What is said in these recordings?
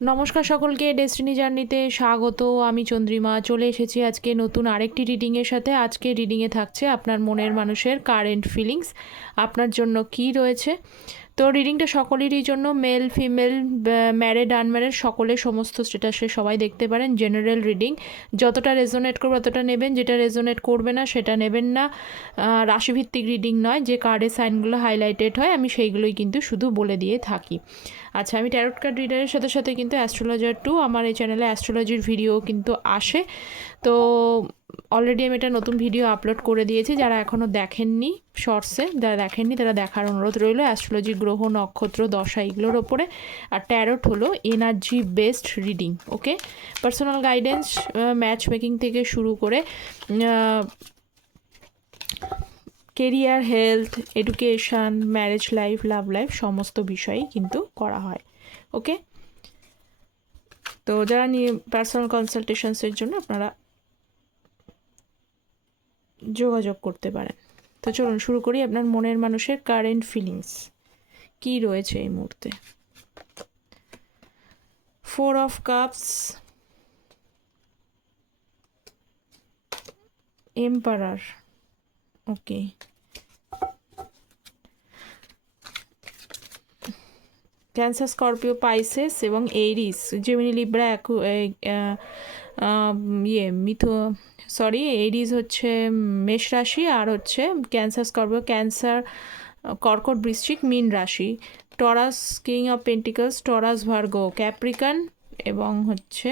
নমস্কার সকলকে ডেস্টিনি জার্নিতে স্বাগত। আমি চন্দ্রিমা, চলে এসেছি আজকে নতুন আরেকটি রিডিংয়ের সাথে। আজকে রিডিংয়ে থাকছে আপনার মনের মানুষের কারেন্ট ফিলিংস আপনার জন্য কি রয়েছে। তো রিডিংটা সকলেরই জন্য মেল ফিমেল ম্যারেড আনম্যারেড সকলের সমস্ত স্ট্যাটাসে সবাই দেখতে পারেন জেনারেল রিডিং যতটা রেজোনেট করবে ততটা নেবেন। যেটা রেজোনেট করবে না, সেটা নেবেন না। রাশিভিত্তিক রিডিং নয়, যে কার্ডের সাইনগুলো হাইলাইটেড হয়, আমি সেইগুলোই কিন্তু শুধু বলে দিয়ে থাকি। আচ্ছা আমি ট্যারোট কার্ড রিডারের সাথে সাথে কিন্তু অ্যাস্ট্রোলজার টু আমার এই চ্যানেলে অ্যাস্ট্রোলজির ভিডিও কিন্তু আসে। তো অলরেডি আমি একটা নতুন ভিডিও আপলোড করে দিয়েছি, যারা এখনও দেখেননি শর্টসে যারা দেখেননি তারা দেখার অনুরোধ রইল অ্যাস্ট্রোলজি গ্রহ, নক্ষত্র, দশা এগুলোর ওপরে। আর ট্যারোট হলো energy based reading okay personal guidance match making থেকে শুরু করে career health education marriage life love life সমস্ত বিষয়ই কিন্তু করা হয় ওকে তো যারা নিয়ে পার্সোনাল কনসালটেশনসের জন্য আপনারা যোগাযোগ করতে পারেন। তো চলুন, শুরু করি আপনার মনের মানুষের কারেন্ট ফিলিংস কি রয়েছে এই মুহূর্তে? Four of cups emperor okay Cancer Scorpio Pisces এবং এইরিস জেমিনি লিব্রা ইয়ে মিথু সরি এইরিস হচ্ছে মেষ রাশি আর হচ্ছে ক্যান্সার স্করপিও ক্যান্সার কর্কট বৃশ্চিক মীন রাশি। Taurus king of pentacles Taurus Virgo Capricorn এবং হচ্ছে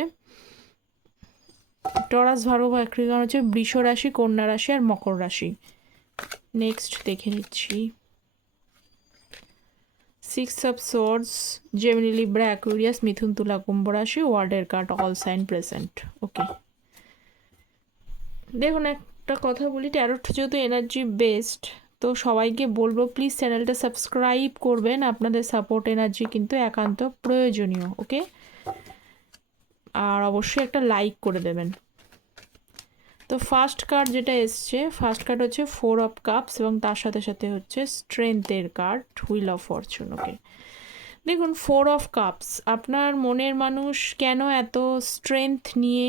টরাস ভার্গো ক্যাপ্রিকান হচ্ছে বৃষ রাশি, কন্যা রাশি আর মকর রাশি। নেক্সট দেখে নিচ্ছি। Six of swords Gemini Libra Aquarius মিথুন তুলা কুম্ভ রাশি ওয়ার্ডের card all sign present okay দেখুন, একটা কথা বলি ট্যারোট যেহেতু এনার্জি বেস্ট তো সবাইকে বলব প্লিজ চ্যানেলটা সাবস্ক্রাইব করবেন। আপনাদের সাপোর্ট এনার্জি কিন্তু একান্ত প্রয়োজনীয় ওকে আর অবশ্যই একটা লাইক করে দেবেন। তো ফার্স্ট কার্ড যেটা এসছে ফার্স্ট কার্ড হচ্ছে ফোর অফ কাপস এবং তার সাথে সাথে হচ্ছে স্ট্রেংথের card wheel of fortune okay দেখুন ফোর অফ কাপস আপনার মনের মানুষ কেন এত স্ট্রেংথ নিয়ে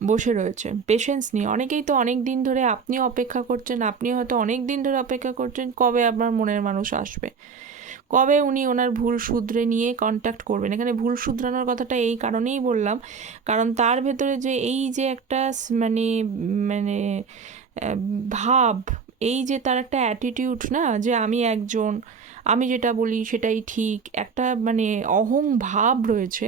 বসে রয়েছে পেশেন্স নিয়ে। অনেকেই তো অনেক দিন ধরে আপনি অপেক্ষা করছেন আপনি হয়তো অনেক দিন ধরে অপেক্ষা করছেন কবে আপনার মনের মানুষ আসবে। কবে উনি ওনার ভুল শুধরে নিয়ে কন্ট্যাক্ট করবেন? এখানে ভুল শুধরানোর কথাটা এই কারণেই বললাম। কারণ তার ভেতরে যে এই যে একটা মানে মানে ভাব, এই যে তার একটা অ্যাটিটিউড না, যে আমি একজন আমি যেটা বলি সেটাই ঠিক। একটা মানে অহং ভাব রয়েছে।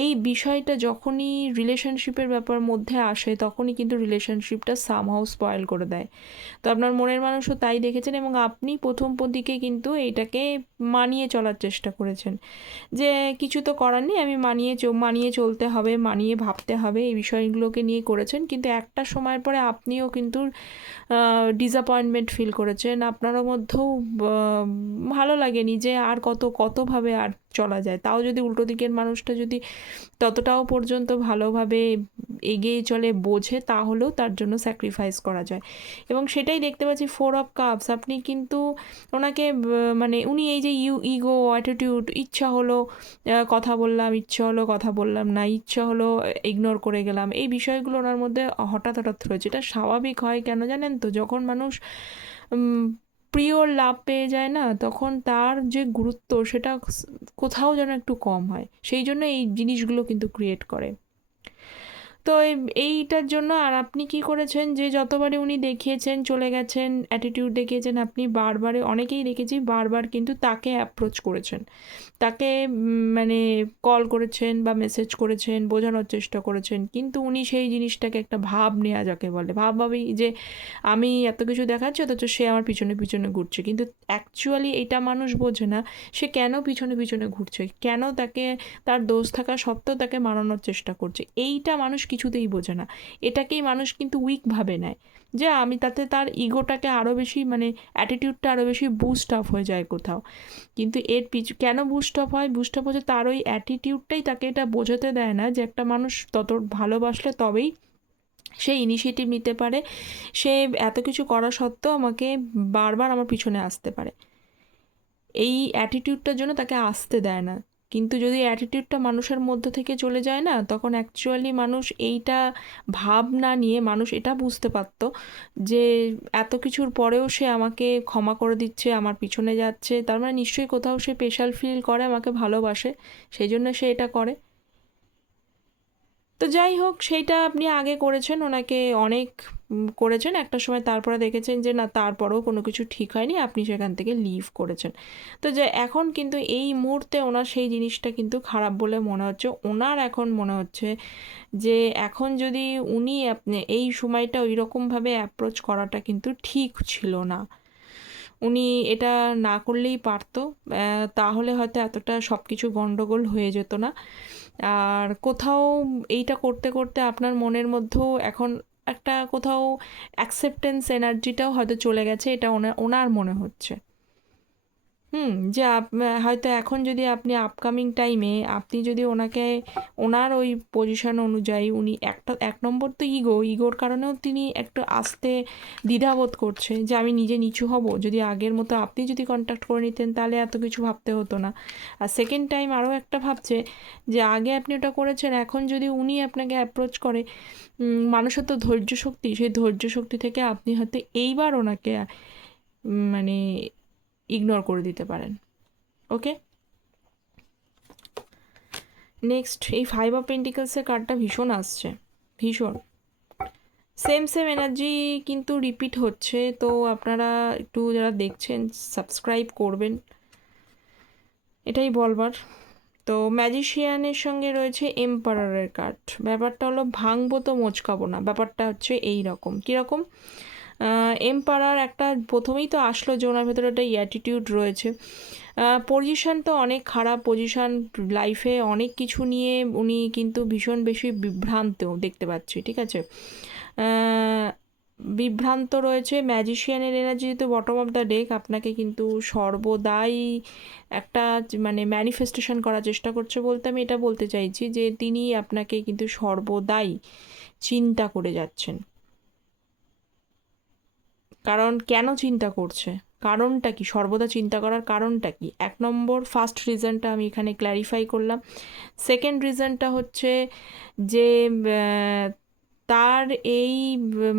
এই বিষয়টা যখনই রিলেশনশিপের ব্যাপার মধ্যে আসে, তখনই কিন্তু রিলেশনশিপটা সামহাউ স্পয়েল করে দেয়। তো আপনার মনের মানুষও তাই দেখেছেন এবং আপনি প্রথম দিকে কিন্তু এইটাকে মানিয়ে চলার চেষ্টা করেছেন। যে কিছু তো করার নেই, আমি মানিয়ে মানিয়ে চলতে হবে, মানিয়ে ভাবতে হবে, এই বিষয়গুলোকে নিয়ে করেছেন। কিন্তু একটা সময়ের পরে আপনিও কিন্তু ডিসঅ্যাপয়েন্টমেন্ট ফিল করেছেন। আপনারও মধ্যেও ভালো লাগেনি যে আর কত, কতভাবে আর চলা যায়। তাও যদি উল্টো দিকের মানুষটা যদি ততটাও পর্যন্ত ভালোভাবে এগিয়ে চলে, বোঝে, তাহলেও তার জন্য স্যাক্রিফাইস করা যায়। এবং সেটাই দেখতে পাচ্ছি ফোর অফ কাপস আপনি কিন্তু ওনাকে মানে উনি এই যে ইউ ইগো অ্যাটিটিউড ইচ্ছা হলো কথা বললাম, ইচ্ছা হলো কথা বললাম না, ইচ্ছা হলো ইগনোর করে গেলাম, এই বিষয়গুলো ওনার মধ্যে হঠাৎ হঠাৎ রয়েছে। এটা স্বাভাবিক হয় কেন জানেন তো? যখন মানুষ প্রিয় লাভ পেয়ে যায় না, তখন তার যে গুরুত্ব সেটা কোথাও যেন একটু কম হয়। সেই জন্য এই জিনিসগুলো কিন্তু ক্রিয়েট করে। তো এই- এইটার জন্য আর আপনি কি করেছেন? যে যতবারই উনি দেখিয়েছেন, চলে গেছেন অ্যাটিটিউড দেখিয়েছেন, আপনি বারবারে অনেকেই দেখেছি বারবার কিন্তু তাকে অ্যাপ্রোচ করেছেন। তাকে মানে কল করেছেন বা মেসেজ করেছেন, বোঝানোর চেষ্টা করেছেন। কিন্তু উনি সেই জিনিসটাকে একটা ভাব নেওয়া যাকে বলে ভাব ভাবি যে আমি এত কিছু দেখাচ্ছি, অথচ সে আমার পিছনে পিছনে ঘুরছে। কিন্তু অ্যাকচুয়ালি এটা মানুষ বোঝে না, সে কেন পিছনে পিছনে ঘুরছে? কেন তাকে, তার দোষ থাকা সত্ত্বেও তাকে মানানোর চেষ্টা করছে? এইটা মানুষ কিছুতেই বোঝে না। এটাকেই মানুষ কিন্তু উইক ভাবে নেয়। যে আমি তাতে তার ইগোটাকে আরও বেশি মানে অ্যাটিটিউডটা আরও বেশি বুস্ট আপ হয়ে যায় কোথাও। কিন্তু এর পিছু, কেন বুস্ট আপ হয়? বুস্ট আপ হচ্ছে তার ওই অ্যাটিটিউডটাই তাকে এটা বোঝাতে দেয় না যে একটা মানুষ তত ভালোবাসলে তবেই সে ইনিশিয়েটিভ নিতে পারে। সে এত কিছু করা সত্ত্বেও আমাকে বারবার আমার পিছনে আসতে পারে। এই অ্যাটিটিউডটার জন্য তাকে আসতে দেয় না। কিন্তু যদি অ্যাটিটিউডটা মানুষের মধ্যে থেকে চলে যায় না, তখন অ্যাকচুয়ালি মানুষ এইটা ভাব না নিয়ে মানুষ এটা বুঝতে পারত যে এত কিছুর পরেও সে আমাকে ক্ষমা করে দিচ্ছে, আমার পিছনে যাচ্ছে। তার মানে নিশ্চয়ই কোথাও সে স্পেশাল ফিল করে, আমাকে ভালোবাসে, সেই জন্য সে এটা করে। তো যাই হোক, সেইটা আপনি আগে করেছেন, ওনাকে অনেক করেছেন। একটা সময় তারপরে দেখেছেন যে, না, তারপরেও কোনো কিছু ঠিক হয়নি, আপনি সেখান থেকে লিভ করেছেন। তো যে এখন কিন্তু এই মুহূর্তে ওনার সেই জিনিসটা কিন্তু খারাপ বলে মনে হচ্ছে। ওনার এখন মনে হচ্ছে যে, এখন যদি উনি এই সময়টা ওই রকমভাবে অ্যাপ্রোচ করাটা কিন্তু ঠিক ছিল না। উনি এটা না করলেই পারতো। তাহলে হয়তো এতটা সব কিছু গণ্ডগোল হয়ে যেত না। আর কোথাও এইটা করতে করতে আপনার মনের মধ্যেও এখন একটা কোথাও অ্যাকসেপ্টেন্স এনার্জিটাও হয়তো চলে গেছে, এটা ওনার ওনার মনে হচ্ছে। হুম, যে আপ- হয়তো এখন যদি আপনি আপকামিং টাইমে আপনি যদি ওনাকে, ওনার ওই পজিশন অনুযায়ী উনি একটা, এক নম্বর তো ইগো ইগোর কারণেও তিনি একটু আসতে দ্বিধাবোধ করছে যে আমি নিজে নিচু হব। যদি আগের মতো আপনি যদি কন্ট্যাক্ট করে নিতেন তাহলে এত কিছু ভাবতে হতো না। আর সেকেন্ড টাইম আরও একটা ভাবছে যে আগে আপনি ওটা করেছেন, এখন যদি উনি আপনাকে অ্যাপ্রোচ করে মানুষের তো ধৈর্য শক্তি, সেই ধৈর্য শক্তি থেকে আপনি হয়তো এইবার ওনাকে মানে ইগনোর করে দিতে পারেন ওকে নেক্সট এই ফাইভ অফ পেন্টিকলসের কার্ডটা ভীষণ আসছে, ভীষণ। সেম সেম এনার্জি কিন্তু রিপিট হচ্ছে, তো আপনারা একটু যারা দেখছেন সাবস্ক্রাইব করবেন। এটাই বলবার। তো ম্যাজিশিয়ানের সঙ্গে রয়েছে এম্পারারের কার্ড ব্যাপারটা হলো ভাঙবো তো মোচকাবো না, ব্যাপারটা হচ্ছে এই রকম। কীরকম? এম্পারার একটা প্রথমেই তো আসলো যে ওনার ভেতরে একটা অ্যাটিটিউড রয়েছে। পজিশান তো অনেক খারাপ পজিশান লাইফে অনেক কিছু নিয়ে উনি কিন্তু ভীষণ বেশি বিভ্রান্ত দেখতে পাচ্ছি, ঠিক আছে? বিভ্রান্ত রয়েছে ম্যাজিশিয়ানের এনার্জি যেহেতু বটম অফ দ্য ডেক আপনাকে কিন্তু সর্বদাই একটা মানে ম্যানিফেস্টেশন করার চেষ্টা করছে বলতে আমি এটা বলতে চাইছি যে তিনি আপনাকে কিন্তু সর্বদাই চিন্তা করে যাচ্ছেন। কারণ কেন চিন্তা করছে? কারণটা কি? সর্বদা চিন্তা করার কারণটা কি? এক নম্বর ফার্স্ট রিজনটা আমি এখানে ক্ল্যারিফাই করলাম। সেকেন্ড রিজনটা হচ্ছে যে তার এই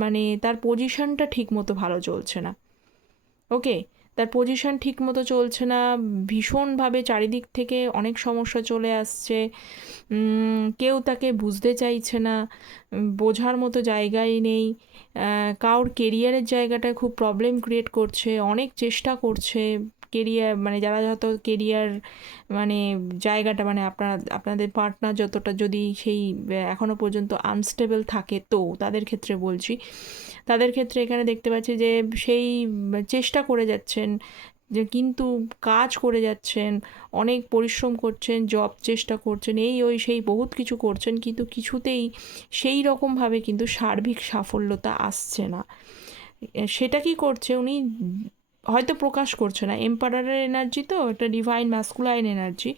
মানে তার পজিশনটা ঠিক মতো ভালো চলছে না। ওকে তার পজিশন ঠিক মতো চলছে না, ভীষণভাবে চারিদিক থেকে অনেক সমস্যা চলে আসছে কেউ তাকে বুঝতে চাইছে না, বোঝার মতো জায়গায় নেই কারোর কেরিয়ারের জায়গাটায় খুব প্রবলেম ক্রিয়েট করছে, অনেক চেষ্টা করছে কেরিয়ার মানে যারা যত কেরিয়ার মানে জায়গাটা মানে আপনার আপনাদের পার্টনার যতটা যদি সেই আহ, এখনও পর্যন্ত আনস্টেবল থাকে তো তাদের ক্ষেত্রে বলছি। তাদের ক্ষেত্রে এখানে দেখতে পাচ্ছি যে সেই চেষ্টা করে যাচ্ছেন যে কিন্তু কাজ করে যাচ্ছেন অনেক পরিশ্রম করছেন জব চেষ্টা করছেন এই ওই সেই বহুত কিছু করছেন কিন্তু কিছুতেই সেই রকমভাবে কিন্তু সার্বিক সাফল্যতা আসছে না। সেটা কি করছে উনি হয়তো প্রকাশ করছে না। এম্পারারের এনার্জি তো, একটা ডিভাইন ম্যাসকুলাইন এনার্জি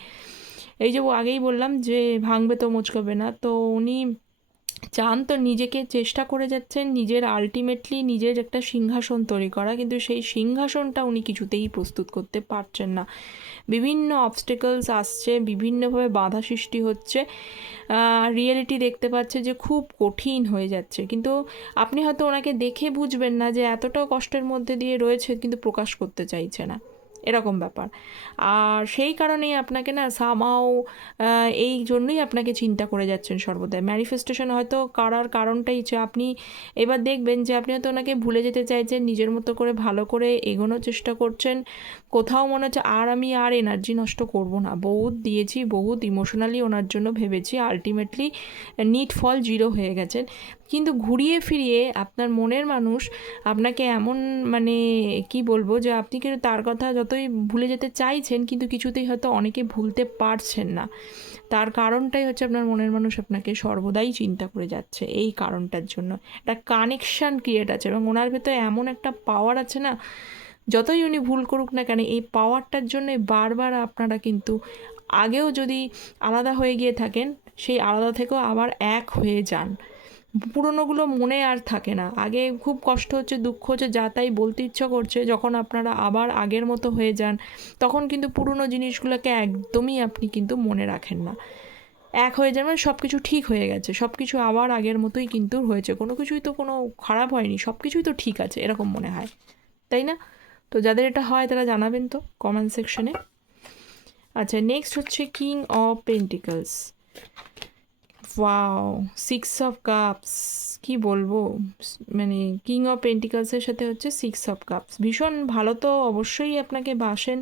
এই যে আগেই বললাম যে, ভাঙবে তো, মুচকাবে না। তো উনি চান তো নিজেকে চেষ্টা করে যাচ্ছেন, নিজের আলটিমেটলি নিজের একটা সিংহাসন তৈরি করা, কিন্তু সেই সিংহাসনটা উনি কিছুতেই প্রস্তুত করতে পারছেন না। বিভিন্ন অবস্টেকলস আসছে, বিভিন্নভাবে বাধা সৃষ্টি হচ্ছে রিয়েলিটি দেখতে পাচ্ছে যে খুব কঠিন হয়ে যাচ্ছে। কিন্তু আপনি হয়তো ওনাকে দেখে বুঝবেন না যে এতটাও কষ্টের মধ্যে দিয়ে রয়েছে, কিন্তু প্রকাশ করতে চাইছে না। এরকম ব্যাপার। আর সেই কারণেই আপনাকে না সামাও এই জন্যই আপনাকে চিন্তা করে যাচ্ছেন সর্বদাই। ম্যানিফেস্টেশন হয়তো করার কারণটাই যে আপনি এবার দেখবেন যে আপনি হয়তো ওনাকে ভুলে যেতে চাইছেন, নিজের মতো করে ভালো করে এগোনোর চেষ্টা করছেন। কোথাও মনে হচ্ছে আর আমি আর এনার্জি নষ্ট করব না। বহুত দিয়েছি, বহুত ইমোশনালি ওনার জন্য ভেবেছি। আলটিমেটলি নিট ফল জিরো হয়ে গেছেন। কিন্তু ঘুরিয়ে ফিরিয়ে আপনার মনের মানুষ আপনাকে এমন মানে কি বলব যে আপনি কিন্তু তার কথা যতই ভুলে যেতে চাইছেন কিন্তু কিছুতেই হয়তো অনেকে ভুলতে পারছেন না। তার কারণটাই হচ্ছে আপনার মনের মানুষ আপনাকে সর্বদাই চিন্তা করে যাচ্ছে এই কারণটার জন্য। একটা কানেকশান ক্রিয়েট আছে এবং ওনার ভেতরে এমন একটা পাওয়ার আছে না, যতই উনি ভুল করুক না কেন এই পাওয়ারটার জন্য বারবার আপনারা কিন্তু আগেও যদি আলাদা হয়ে গিয়ে থাকেন, সেই আলাদা থেকেও আবার এক হয়ে যান। পুরনোগুলো মনে আর থাকে না। আগে খুব কষ্ট হচ্ছে, দুঃখ হচ্ছে, যা তাই বলতে ইচ্ছা করছে, যখন আপনারা আবার আগের মতো হয়ে যান, তখন কিন্তু পুরনো জিনিসগুলোকে একদমই আপনি কিন্তু মনে রাখেন না। এক হয়ে মানে সব কিছু ঠিক হয়ে গেছে সব কিছু আবার আগের মতোই কিন্তু হয়েছে। কোনো কিছুই তো কোনো খারাপ হয়নি সব কিছুই তো ঠিক আছে, এরকম মনে হয়। তাই না? তো যাদের এটা হয়, তারা জানাবেন তো কমেন্ট সেকশনে আচ্ছা নেক্সট হচ্ছে king of pentacles wow six of cups কি বলব? মানে কিং অফ পেন্টিকলসের সাথে হচ্ছে সিক্স অফ কাপস ভীষণ ভালো তো অবশ্যই আপনাকে বাসেন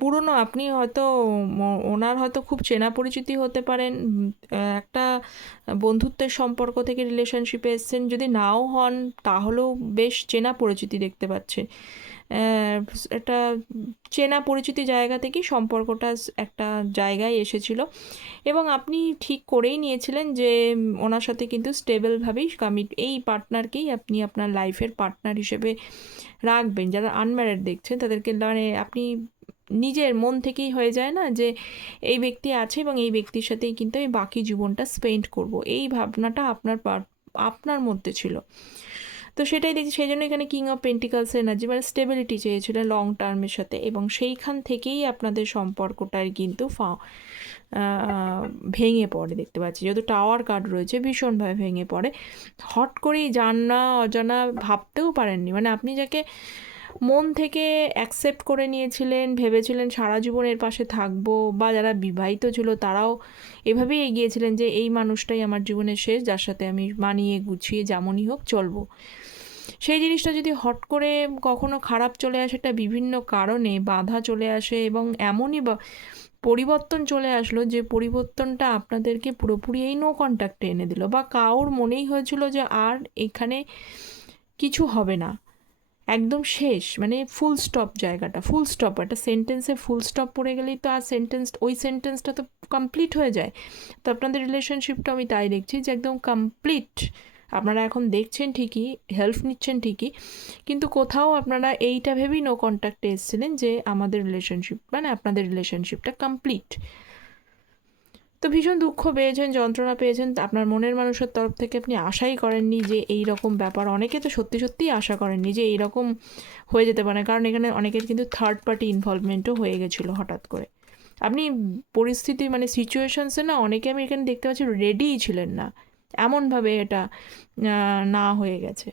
পুরনো আপনি হয়তো ওনার হয়তো খুব চেনা পরিচিতি হতে পারেন। একটা বন্ধুত্বের সম্পর্ক থেকে রিলেশনশিপে এসছেন। যদি নাও হন, তাহলেও বেশ চেনা পরিচিতি দেখতে পাচ্ছেন একটা চেনা পরিচিতি জায়গা থেকেই সম্পর্কটা একটা জায়গায় এসেছিল। এবং আপনি ঠিক করেই নিয়েছিলেন যে ওনার সাথে কিন্তু স্টেবলভাবেই কমিট এই পার্টনারকেই আপনি আপনার লাইফের পার্টনার হিসেবে রাখবেন। যারা আনম্যারিড দেখছেন, তাদেরকে মানে আপনি নিজের মন থেকেই হয়ে যায় না যে, এই ব্যক্তি আছে এবং এই ব্যক্তির সাথেই কিন্তু আমি বাকি জীবনটা স্পেন্ড করব। এই ভাবনাটা আপনার আপনার মধ্যে ছিল। তো সেটাই দেখছি সেই জন্য এখানে কিং অফ পেন্টিকালস এনার্জি মানে স্টেবিলিটি চেয়েছিল লং টার্মের সাথে এবং সেইখান থেকেই আপনাদের সম্পর্কটার কিন্তু ফা- ভেঙে পড়ে দেখতে পাচ্ছি। যেহেতু টাওয়ার কার্ড রয়েছে, ভীষণভাবে ভেঙে পড়ে। হট করেই জানা অজানা ভাবতেও পারেননি। মানে আপনি যাকে মন থেকে অ্যাকসেপ্ট করে নিয়েছিলেন, ভেবেছিলেন সারা জীবন এর পাশে থাকব বা যারা বিবাহিত ছিল তারাও এভাবেই এগিয়েছিলেন যে এই মানুষটাই আমার জীবনের শেষ, যার সাথে আমি মানিয়ে গুছিয়ে যেমনই হোক চলবো। সেই জিনিসটা যদি হট করে কখনো খারাপ চলে আসে একটা বিভিন্ন কারণে বাধা চলে আসে এবং এমনই পরিবর্তন চলে আসলো যে পরিবর্তনটা আপনাদেরকে পুরোপুরি এই নো কন্ট্যাক্টে এনে দিল বা কারোর মনেই হয়েছিল যে আর এখানে কিছু হবে না। একদম শেষ মানে ফুল স্টপ জায়গাটা ফুল স্টপ একটা সেন্টেন্সে ফুল স্টপ পড়ে গেলেই তো আর সেন্টেন্স ওই সেন্টেন্সটা তো কমপ্লিট হয়ে যায়। তো আপনাদের রিলেশনশিপটা আমি তাই দেখছি যে একদম কমপ্লিট আপনারা এখন দেখছেন ঠিকই হেল্প নিচ্ছেন ঠিকই, কিন্তু কোথাও আপনারা এইটা ভেবেই নো কন্ট্যাক্টে এসেছিলেন যে আমাদের রিলেশনশিপ মানে আপনাদের রিলেশনশিপটা কমপ্লিট তো ভীষণ দুঃখ পেয়েছেন, যন্ত্রণা পেয়েছেন। আপনার মনের মানুষের তরফ থেকে আপনি আশাই করেননি যে এই রকম ব্যাপার। অনেকে তো সত্যি সত্যিই আশা করেননি যে এই রকম হয়ে যেতে পারে। কারণ এখানে অনেকের কিন্তু থার্ড পার্টি ইনভলভমেন্টও হয়ে গেছিল হঠাৎ করে। আপনি পরিস্থিতি মানে সিচুয়েশনসে না অনেকে আমি এখানে দেখতে পাচ্ছি রেডিই ছিলেন না। এমনভাবে এটা না হয়ে গেছে।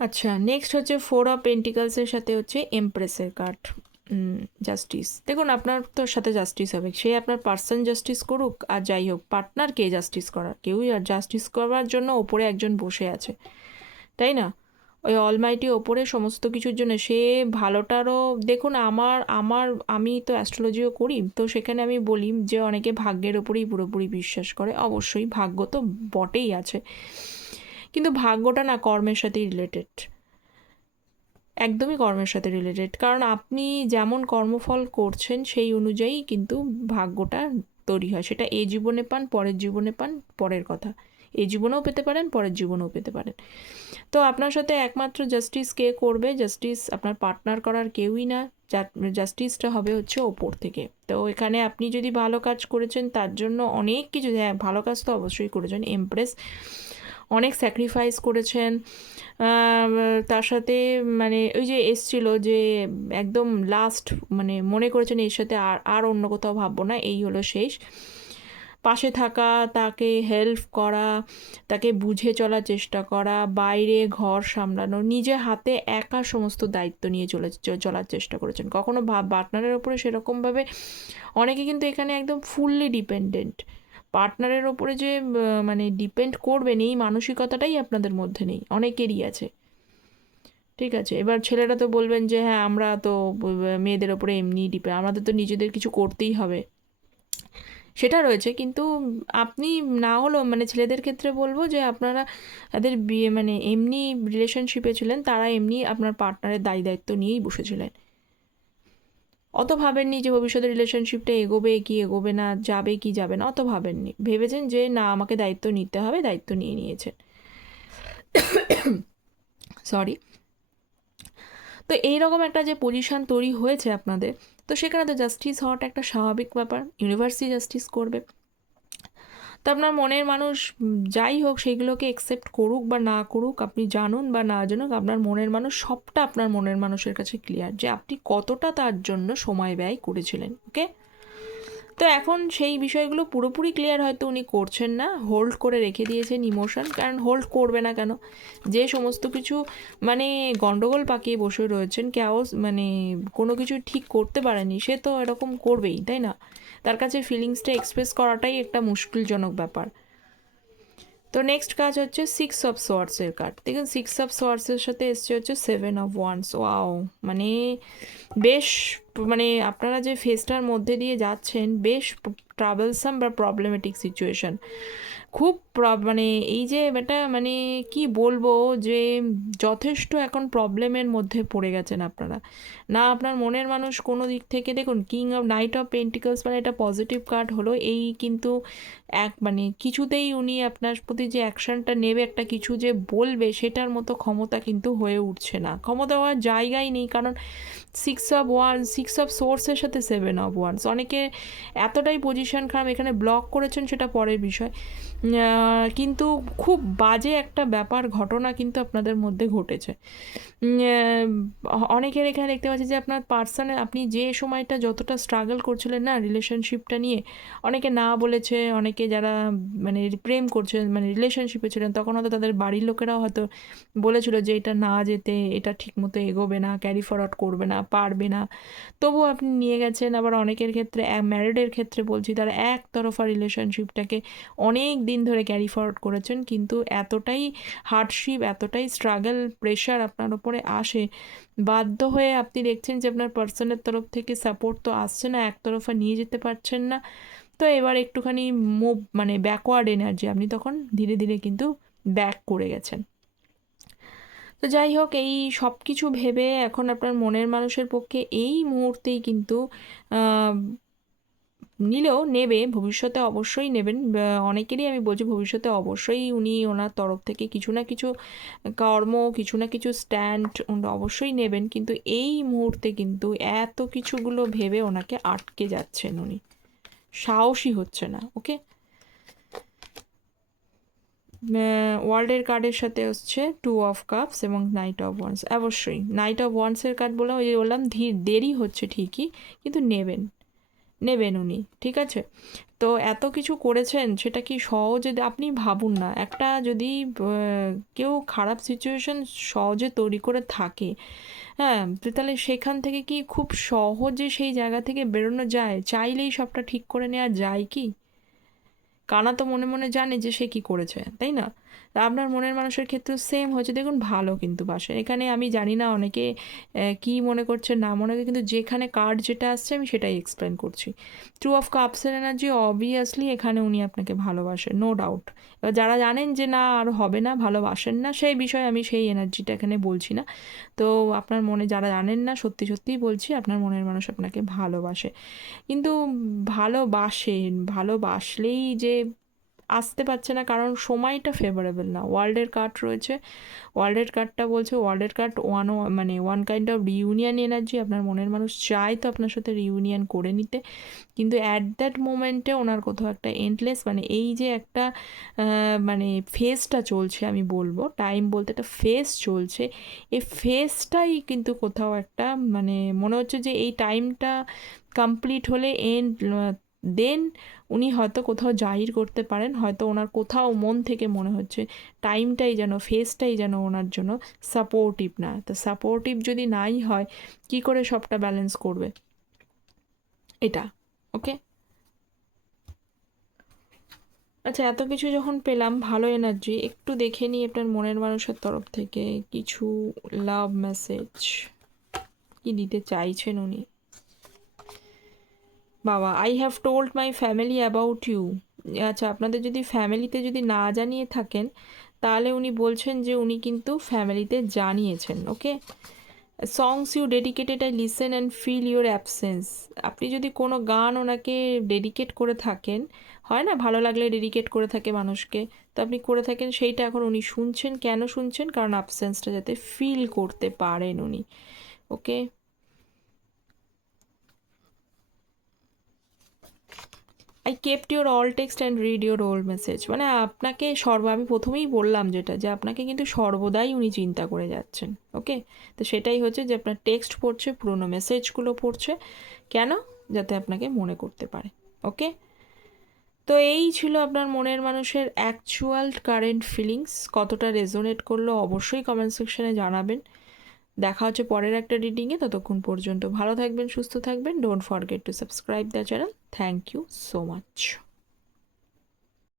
আচ্ছা নেক্সট হচ্ছে ফোর অফ পেন্টিকালসের সাথে হচ্ছে এমপ্রেসের কার্ড জাস্টিস দেখুন, আপনার তো সাথে জাস্টিস হবে। সে আপনার পার্সন জাস্টিস করুক, আর যাই হোক পার্টনার কে জাস্টিস করার? কেউই আর জাস্টিস করার জন্য ওপরে একজন বসে আছে। তাই না? ওই অলমাইটি ওপরে সমস্ত কিছুর জন্য। সে ভালোটারও, দেখুন, আমার আমার, আমি তো অ্যাস্ট্রোলজিও করি, তো সেখানে আমি বলি যে, অনেকে ভাগ্যের ওপরেই পুরোপুরি বিশ্বাস করে। অবশ্যই ভাগ্য তো বটেই আছে। কিন্তু ভাগ্যটা না কর্মের সাথেই রিলেটেড একদমই কর্মের সাথে রিলেটেড কারণ আপনি যেমন কর্মফল করছেন, সেই অনুযায়ী কিন্তু ভাগ্যটা তৈরি হয়। সেটা এই জীবনে পান, পরের জীবনে পান, পরের কথা। এই জীবনেও পেতে পারেন, পরের জীবনেও পেতে পারেন। তো আপনার সাথে একমাত্র জাস্টিস কে করবে? জাস্টিস আপনার পার্টনার করার কেউই না। জাস্টিসটা হবে হচ্ছে ওপর থেকে। তো এখানে আপনি যদি ভালো কাজ করেছেন, তার জন্য অনেক কিছু হ্যাঁ ভালো কাজ তো অবশ্যই করেছেন। এমপ্রেস অনেক স্যাক্রিফাইস করেছেন। তার সাথে মানে ওই যে এসছিল যে একদম লাস্ট মানে মনে করেছেন এর সাথে আর আর অন্য কোথাও ভাববো না, এই হলো শেষ। পাশে থাকা, তাকে হেল্প করা, তাকে বুঝে চলার চেষ্টা করা, বাইরে ঘর সামলানো, নিজে হাতে একা সমস্ত দায়িত্ব নিয়ে চলে, চলার চেষ্টা করেছেন। কখনো ভাব পার্টনারের ওপরে সেরকমভাবে অনেকে কিন্তু এখানে একদম ফুললি ডিপেন্ডেন্ট পার্টনারের ওপরে যে মানে ডিপেন্ড করবেন, এই মানসিকতাটাই আপনাদের মধ্যে নেই। অনেকেরই আছে। ঠিক আছে? এবার ছেলেরা তো বলবেন যে হ্যাঁ আমরা তো মেয়েদের ওপরে এমনি ডিপেন্ড আমাদের তো নিজেদের কিছু করতেই হবে। সেটা রয়েছে, কিন্তু আপনি না হলেও মানে ছেলেদের ক্ষেত্রে বলব যে, আপনারা তাদের বিয়ে মানে এমনি রিলেশনশিপে ছিলেন, তারা এমনি আপনার পার্টনারের দায়ী দায়িত্ব নিয়েই বসেছিলেন। অত ভাবেননি যে ভবিষ্যতে রিলেশনশিপটা এগোবে কি এগোবে না, যাবে কি যাবে না, অত ভাবেননি। ভেবেছেন যে না, আমাকে দায়িত্ব নিতে হবে, দায়িত্ব নিয়ে নিয়েছেন। সরি তো এইরকম একটা যে পজিশান তৈরি হয়েছে আপনাদের, তো সেখানে তো জাস্টিস হওয়াটা একটা স্বাভাবিক ব্যাপার ইউনিভার্সই জাস্টিস করবে। তো আপনার মনের মানুষ যাই হোক সেইগুলোকে একসেপ্ট করুক বা না করুক, আপনি জানুন বা না জানুক, আপনার মনের মানুষ, সবটা আপনার মনের মানুষের কাছে ক্লিয়ার যে আপনি কতটা তার জন্য সময় ব্যয় করেছিলেন ওকে তো এখন সেই বিষয়গুলো পুরোপুরি ক্লিয়ার হয়তো উনি করছেন না। হোল্ড করে রেখে দিয়েছেন ইমোশন কারণ হোল্ড করবে না কেন? যে সমস্ত কিছু মানে গন্ডগোল পাকিয়ে বসে রয়েছেন কেউ মানে কোনো কিছু ঠিক করতে পারেনি, সে তো এরকম করবেই, তাই না? তার কাছে ফিলিংসটা এক্সপ্রেস করাটাই একটা মুশকিলজনক ব্যাপার। তো নেক্সট কাজ হচ্ছে সিক্স অফ সোয়ার্সের কার্ড দেখুন সিক্স অফ সোয়ার্সের সাথে এসছে হচ্ছে সেভেন অফ ওয়ান্স ওয়াও মানে বেশ মানে আপনারা যে ফেসটার মধ্যে দিয়ে যাচ্ছেন, বেশ ট্রাভেলসাম বা প্রবলেমেটিক সিচুয়েশন খুব মানে এই যে এটা মানে কি বলব যে যথেষ্ট এখন প্রবলেমের মধ্যে পড়ে গেছেন আপনারা। না আপনার মনের মানুষ কোনো দিক থেকে, দেখুন king of knight of pentacles মানে এটা পজিটিভ কার্ড হলো, এই কিন্তু এক মানে কিছুতেই উনি আপনার প্রতি যে অ্যাকশনটা নেবে, একটা কিছু যে বলবে, সেটার মতো ক্ষমতা কিন্তু হয়ে উঠছে না। ক্ষমতা হওয়ার জায়গাই নেই, কারণ six of one six of সোর্সের সাথে সেভেন অফ ওয়ান্স অনেকে এতটাই পজিশন খারাপ, এখানে ব্লক করেছেন সেটা পরের বিষয়। কিন্তু খুব বাজে একটা ব্যাপার, ঘটনা কিন্তু আপনাদের মধ্যে ঘটেছে। অনেকের এখানে দেখতে পাচ্ছি যে আপনার পার্সনে আপনি যে সময়টা যতটা স্ট্রাগল করছিলেন না রিলেশনশিপটা নিয়ে, অনেকে না বলেছে, অনেকে যারা মানে প্রেম করছেন মানে রিলেশনশিপে ছিলেন, তখন হয়তো তাদের বাড়ির লোকেরাও হয়তো বলেছিল যে এটা না যেতে, এটা ঠিকমতো এগোবে না ক্যারি ফরওয়ার্ড করবে না, পারবে না। তবুও আপনি নিয়ে গেছেন। আবার অনেকের ক্ষেত্রে ম্যারিডের ক্ষেত্রে বলছি, তারা একতরফা রিলেশনশিপটাকে অনেক দিন ধরে ক্যারি ফরওয়ার্ড করেছেন। কিন্তু এতটাই হার্ডশিপ এতটাই স্ট্রাগল প্রেশার আপনার ওপরে আসে। বাধ্য হয়ে আপনি দেখছেন যে, আপনার পার্সনের তরফ থেকে সাপোর্ট তো আসছে না, একতরফা নিয়ে যেতে পারছেন না। তো এবার একটুখানি মুভ মানে ব্যাকওয়ার্ড এনার্জি আপনি তখন ধীরে ধীরে কিন্তু ব্যাক করে গেছেন। তো যাই হোক, এই সব কিছু ভেবে এখন আপনার মনের মানুষের পক্ষে এই মুহূর্তেই কিন্তু নিলেও নেবে, ভবিষ্যতে অবশ্যই নেবেন। অনেকেরই আমি বলছি ভবিষ্যতে অবশ্যই উনি ওনার তরফ থেকে কিছু না কিছু কর্ম, কিছু না কিছু স্ট্যান্ড অবশ্যই নেবেন। কিন্তু এই মুহূর্তে কিন্তু এত কিছুগুলো ভেবে ওনাকে আটকে যাচ্ছেন উনি। সাহসী হচ্ছে না ওকে ওয়ার্ল্ডের কার্ডের সাথে হচ্ছে টু অফ কাপস এবং নাইট অফ ওয়ান্স অবশ্যই নাইট অফ ওয়ান্সের কার্ড বললাম ওই বললাম, ধীর, দেরি হচ্ছে ঠিকই, কিন্তু নেবেন নেবেন উনি, ঠিক আছে? তো এত কিছু করেছেন, সেটা কি সহজে আপনি ভাবুন না। একটা যদি কেউ খারাপ সিচুয়েশন সহজে তৈরি করে থাকে হ্যাঁ তাহলে সেখান থেকে কি খুব সহজে সেই জায়গা থেকে বেরোনো যায়? চাইলেই সবটা ঠিক করে নেওয়া যায় কি? কানা তো মনে মনে জানে যে সে কি করেছে তাই না? আপনার মনের মানুষের ক্ষেত্রে সেম হচ্ছে দেখুন, ভালো কিন্তু বাসে এখানে আমি জানি না অনেকে কি মনে করছে না মনে করে কিন্তু যেখানে কার্ড যেটা আসছে, আমি সেটাই এক্সপ্লেন করছি। ট্রু অফ কাপসের এনার্জি অবভিয়াসলি এখানে উনি আপনাকে ভালোবাসেন নো ডাউট এবার যারা জানেন যে না, আর হবে না, ভালোবাসেন না, সেই বিষয়ে আমি সেই এনার্জিটা এখানে বলছি না। তো আপনার মনে, যারা জানেন না, সত্যি সত্যিই বলছি, আপনার মনের মানুষ আপনাকে ভালোবাসে। কিন্তু ভালোবাসেন, ভালোবাসলেই যে আসতে পারছে না, কারণ সময়টা ফেভারেবল না। ওয়ার্ল্ডের কার্ড রয়েছে। ওয়ার্ল্ডের কার্ডটা বলছে, ওয়ার্ল্ডের কার্ড ওয়ান মানে one kind of reunion energy আপনার মনের মানুষ চায় তো আপনার সাথে রিউনিয়ন করে নিতে। কিন্তু অ্যাট দ্যাট মোমেন্টে ওনার কোথাও একটা এন্ডলেস মানে এই যে একটা মানে ফেসটা চলছে আমি বলব টাইম বলতে একটা ফেস চলছে, এই ফেসটাই কিন্তু কোথাও একটা মানে মনে হচ্ছে যে এই টাইমটা কমপ্লিট হলে এন্ড দেন উনি হয়তো কোথাও জাহির করতে পারেন, হয়তো ওনার কোথাও মন থেকে মনে হচ্ছে টাইমটাই যেন ফেসটাই যেন ওনার জন্য সাপোর্টিভ না। তো সাপোর্টিভ যদি নাই হয়, কি করে সবটা ব্যালেন্স করবে? এটা ওকে আচ্ছা এত কিছু যখন পেলাম, ভালো এনার্জি একটু দেখে নিই আপনার মনের মানুষের তরফ থেকে কিছু লাভ মেসেজ কি দিতে চাইছেন উনি। বাবা I have told my family about you আচ্ছা আপনাদের যদি ফ্যামিলিতে যদি না জানিয়ে থাকেন, তাহলে উনি বলছেন যে উনি কিন্তু ফ্যামিলিতে জানিয়েছেন okay songs you dedicated I listen and feel your absence আপনি যদি কোনো গান ওনাকে ডেডিকেট করে থাকেন, হয় না ভালো লাগলে ডেডিকেট করে থাকে মানুষকে, তো আপনি করে থাকেন, সেইটা এখন উনি শুনছেন, কেন শুনছেন? কারণ অ্যাবসেন্সটা যাতে ফিল করতে পারেন উনি okay I kept your all text and read your old message মানে আপনাকে সর্ব, আমি প্রথমেই বললাম যেটা, যে আপনাকে কিন্তু সর্বদাই উনি চিন্তা করে যাচ্ছেন ওকে তো সেটাই হচ্ছে যে আপনার টেক্সট পড়ছে, পুরনো মেসেজগুলো পড়ছে, কেন? যাতে আপনাকে মনে করতে পারে ওকে তো এই ছিল আপনার মনের মানুষের অ্যাকচুয়াল কারেন্ট ফিলিংস কতটা রেজোনেট করল, অবশ্যই কমেন্ট সেকশনে জানাবেন। দেখা হচ্ছে পরের একটা রিডিংয়ে ততক্ষণ পর্যন্ত ভালো থাকবেন, সুস্থ থাকবেন। Don't forget to subscribe the channel thank you so much